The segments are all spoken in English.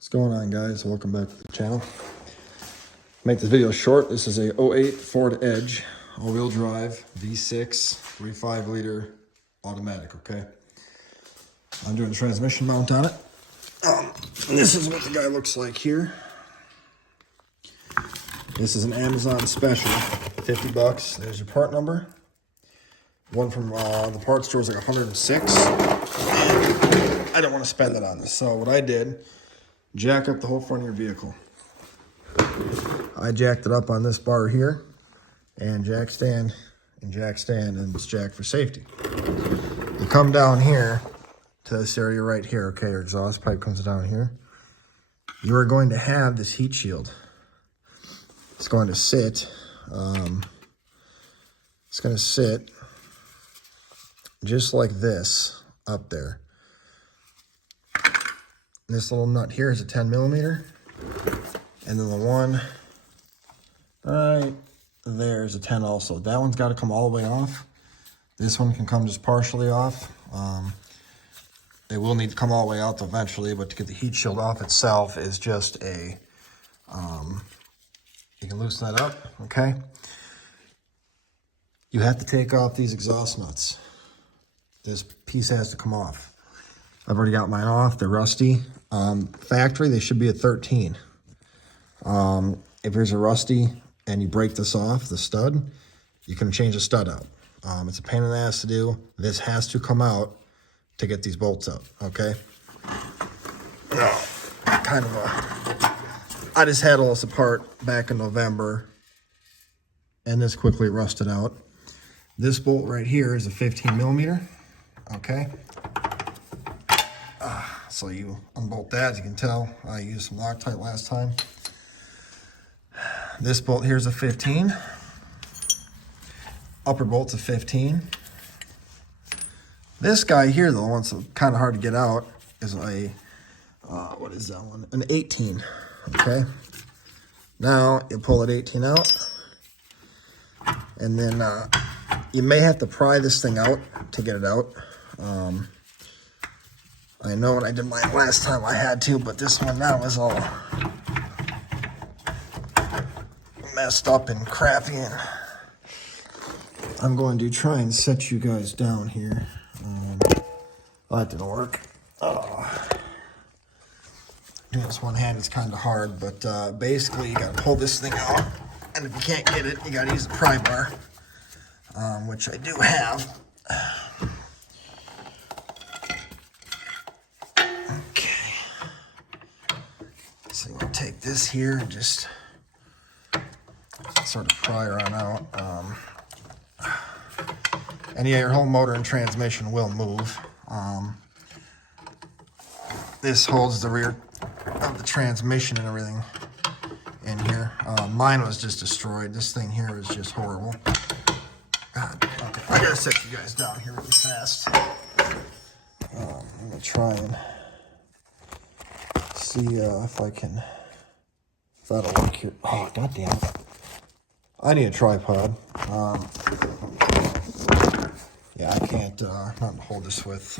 What's going on, guys? Welcome back to the channel. Make this video short. This is a '08 Ford Edge all-wheel drive V6 3.5 liter automatic. Okay, I'm doing a transmission mount on it. And this is what the guy looks like here. This is an Amazon special, 50 bucks. There's your part number. One from the parts store is like 106. And I don't want to spend it on this, so what I did, jack up the whole front of your vehicle. I jacked it up on this bar here, and jack stand, and it's jack for safety. You come down here to this area right here, okay, your exhaust pipe comes down here. You are going to have this heat shield. It's going to sit, just like this up there. This little nut here is a 10 millimeter. And then the one right there is a 10 also. That one's got to come all the way off. This one can come just partially off. They will need to come all the way out eventually, but to get the heat shield off itself is just a, you can loosen that up, okay? You have to take off these exhaust nuts. This piece has to come off. I've already got mine off, they're rusty. Factory, they should be at 13. If there's a rusty and you break this off, the stud, you can change the stud out. It's a pain in the ass to do. This has to come out to get these bolts up, okay? I just had all this apart back in November, and this quickly rusted out. This bolt right here is a 15 millimeter, okay? So you unbolt that, as you can tell, I used some Loctite last time. This bolt here is a 15. Upper bolt's a 15. This guy here, though, one's kind of hard to get out, is a, what is that one? An 18, okay? Now, you pull it 18 out, and then you may have to pry this thing out to get it out. I know when I did mine last time I had to, but this one now is all messed up and crappy, and I'm going to try and set you guys down here. That didn't work. Doing this one hand is kind of hard, but basically you got to pull this thing out, and if you can't get it, you got to use the pry bar, which I do have. Okay. So I'm going to take this here and just sort of pry her on out. And yeah, your whole motor and transmission will move. This holds the rear of the transmission and everything in here. Mine was just destroyed. This thing here is just horrible. God, okay. I gotta set you guys down here really fast. I'm gonna try and see if I can, if that'll work here. Oh, god damn it. I need a tripod. Yeah, I can't not hold this with.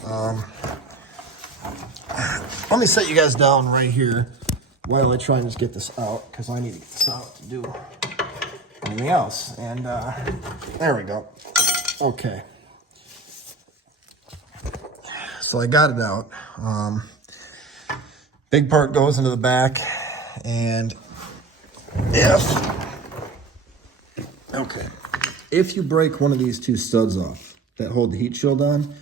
Let me set you guys down right here while I try and just get this out, because I need to get this out to do anything else. And there we go. Okay. So I got it out. Big part goes into the back, and if you break one of these two studs off that hold the heat shield on,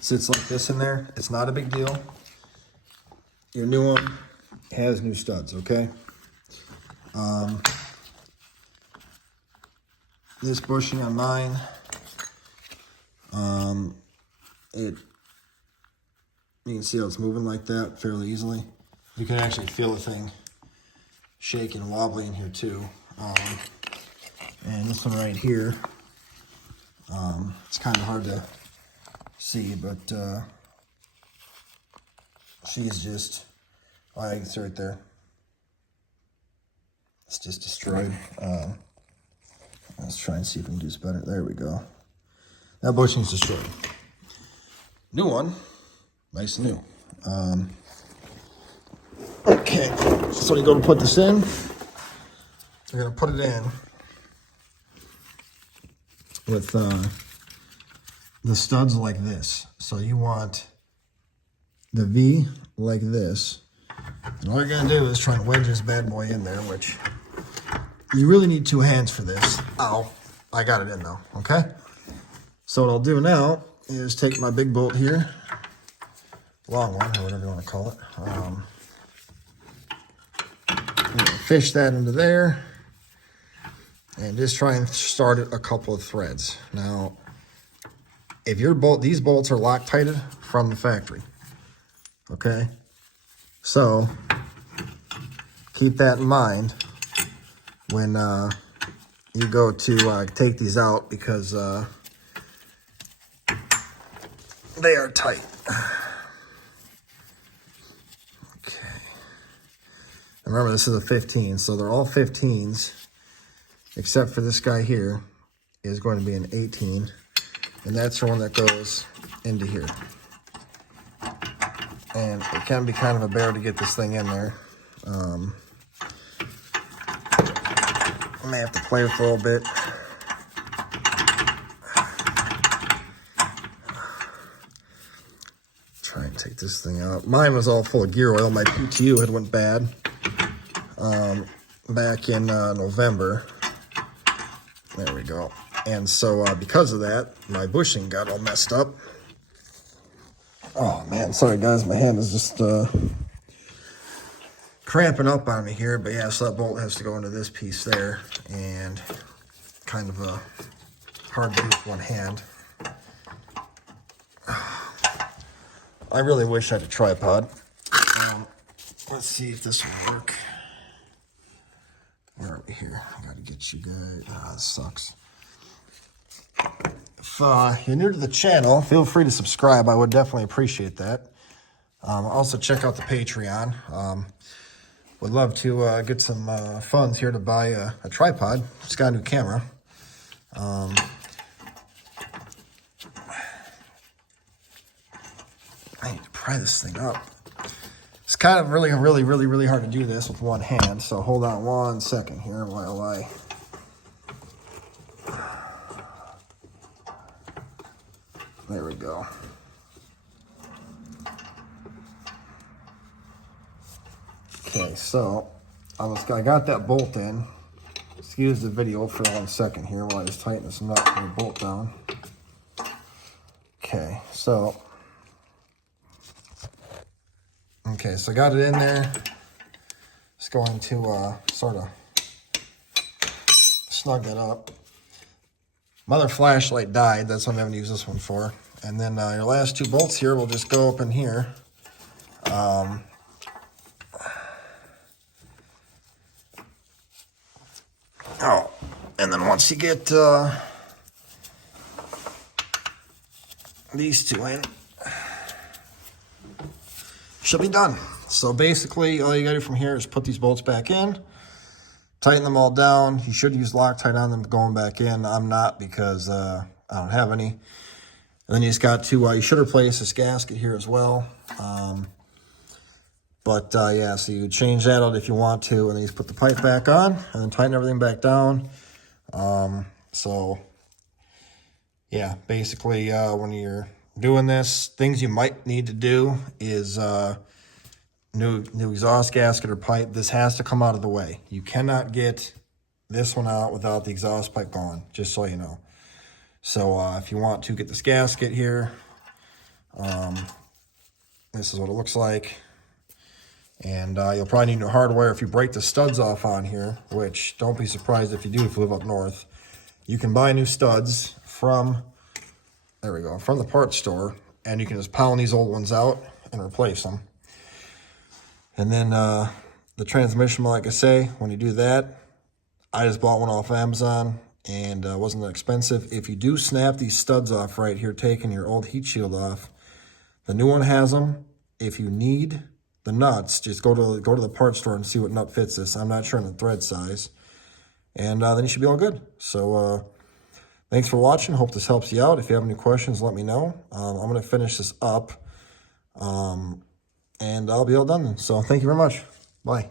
sits like this in there, it's not a big deal. Your new one has new studs, okay? This bushing on mine, you can see how it's moving like that fairly easily. You can actually feel the thing shaking and wobbly in here too. And this one right here, it's kind of hard to see, but she's just, oh, you can see right there. It's just destroyed. Let's try and see if we can do this better. There we go. That bushing's destroyed. New one, nice and new. So you go to put this in, you're going to put it in with the studs like this. So you want the V like this. And all you're going to do is try and wedge this bad boy in there, which you really need 2 hands for this. Ow, I got it in though, okay? So what I'll do now is take my big bolt here, long one, or whatever you want to call it. Fish that into there, and just try and start a couple of threads. Now, if your these bolts are Loctited from the factory, okay? So keep that in mind when you go to take these out, because they are tight. Okay. And remember, this is a 15, so they're all 15s, except for this guy here is going to be an 18, and that's the one that goes into here. And it can be kind of a bear to get this thing in there. I may have to play with it a little bit. Try and take this thing out. Mine was all full of gear oil. My PTU had went bad back in November. There we go. And so because of that, my bushing got all messed up. Oh man, sorry guys, my hand is just cramping up on me here. But yeah, so that bolt has to go into this piece there, and kind of hard to do with one hand. I really wish I had a tripod. Let's see if this will work. Where are we here? I gotta get you guys. This sucks. If you're new to the channel, feel free to subscribe. I would definitely appreciate that. Also, check out the Patreon. Would love to get some funds here to buy a tripod. Just got a new camera. I need to pry this thing up. It's kind of really hard to do this with one hand. So hold on one second here while I... There we go. Okay, so I got that bolt in. Excuse the video for 1 second here while I just tighten this nut and bolt down. Okay, so I got it in there. Just going to sort of snug that up. My other flashlight died. That's what I'm having to use this one for. And then your last 2 bolts here will just go up in here. And then once you get these 2 in, should be done. So basically, all you gotta do from here is put these bolts back in, tighten them all down. You should use Loctite on them going back in. I'm not, because I don't have any. And then you just got to, you should replace this gasket here as well. Yeah, so you change that out if you want to, and then you just put the pipe back on, and then tighten everything back down. So yeah, basically when you're doing this, things you might need to do is new exhaust gasket or pipe. This has to come out of the way. You cannot get this one out without the exhaust pipe gone, just so you know. So if you want to get this gasket here, this is what it looks like. And you'll probably need new hardware if you break the studs off on here, which don't be surprised if you do if you live up north. You can buy new studs from, there we go, from the parts store, and you can just pound these old ones out and replace them. And then the transmission, like I say, when you do that, I just bought one off Amazon, and it wasn't that expensive. If you do snap these studs off right here, taking your old heat shield off, the new one has them. If you need the nuts, just go to the parts store and see what nut fits this. I'm not sure on the thread size. And then you should be all good. So thanks for watching. Hope this helps you out. If you have any questions, let me know. I'm going to finish this up. And I'll be all done then. So thank you very much. Bye.